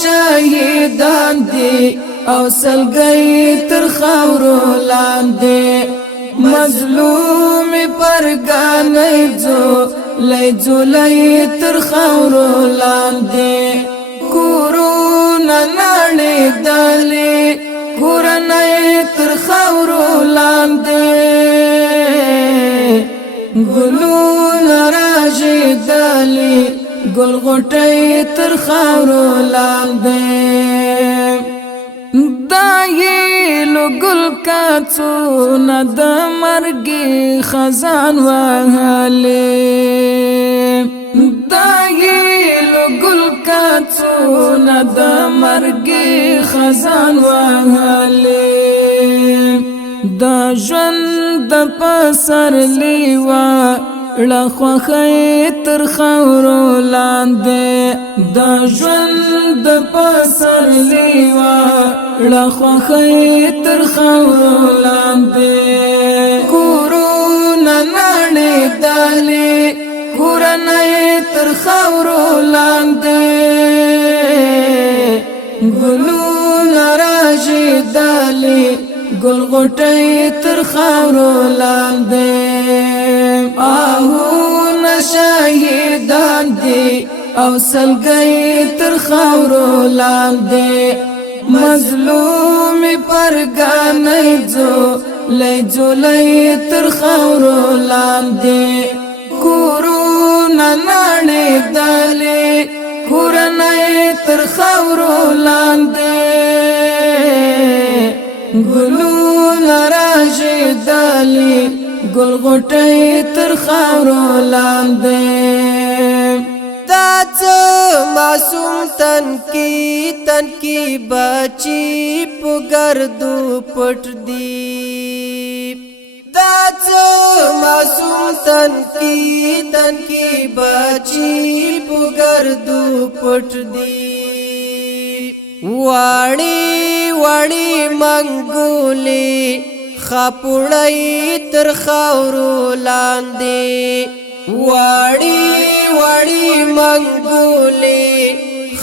شهیدان دي او سلګي تر خاورو لاندې مظلوم پرګانې لای تر خاورو لاندې کورونه نړۍ دالي کورنۍ تر خاورو لاندې ګلونه راځي دالي ګل غټي تر خاورو لاندې دایلو ګل کڅونه د مرګي خزان وهلې دایلو ګل کڅونه د مرګي خزان وهلې د ژوند د پسر لیوا لخوخی تر خاورو لاندې د ژوند د پسر لیوا لخوخی تر خاورو لاندې کورونه نړۍ دالي کورنۍ تر خاورو لاندې ګلونه راځي دالي ګل غټي تر خاورو لاندې آهونه شهیدان دي او سلګي تر خاورو لاندې مظلوم پرګانې لای تر خاورو لاندې کورونه نړۍ دالي کورنۍ تر خاورو لاندې ګلونه راځي دالي ګل غټي تر خاورو لاندې دا څه معصوم تنکی بچي په ګردو پټ دي دا څه معصوم تنکی بچي په ګردو پټ دي واړی منګولي خپړای تر خاورو لاندې واړی منګولي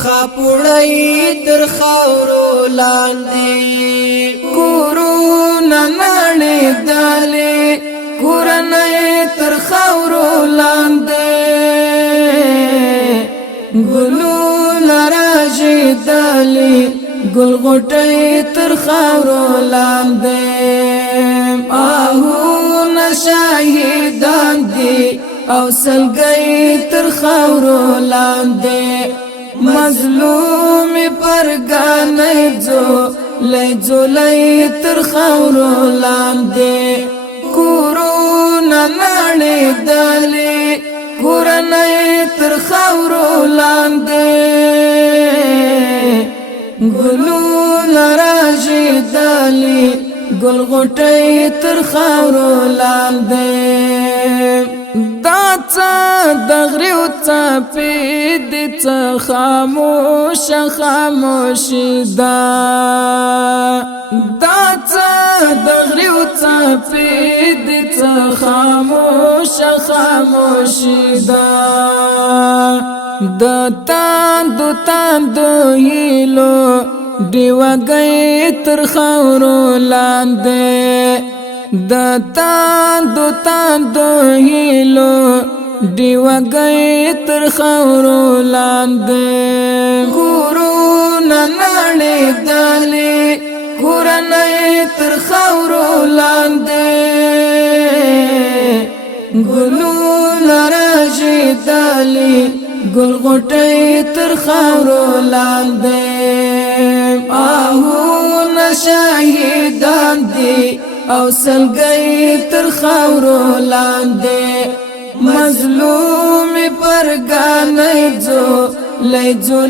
خپړای تر خاورو لاندې کورونه نړۍ دالي کورنۍ تر خاورو لاندې ګلونه راځي دالي ګل غټي تر خاورو لاندې آهونه شهیدان دي او سلګي تر خاورو لاندې مظلوم پرګانې لای تر خاورو لاندې کورونه نړۍ دالي کورنۍ تر خاورو لاندې ګلونه راځي دالي ګل غټي تر خاورو لاندې دا څه د غریو څه پید څه خاموشي دا څه د غریو څه پید څه خاموشي دا د تاندو هیلو دیوګي تر خاورو لاندې د تاندو هیلو دیوګي تر خاورو لاندې کورونه نړۍ دالي کورنۍ تر خاورو لاندې ګلونه راځي دالي ګل غټي تر خاورو لاندې آهونه شهیدان دي او سلګي تر خاورو لاندې مظلوم پرګانې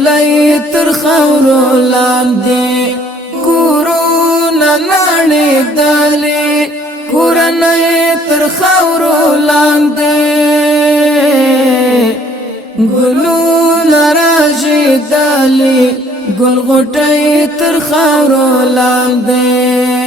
لای تر خاورو لاندې کورونه نړۍ دالي کورنۍ تر خاورو لاندې ګلونه راځي دالي ګل غټي تر خاورو لاندې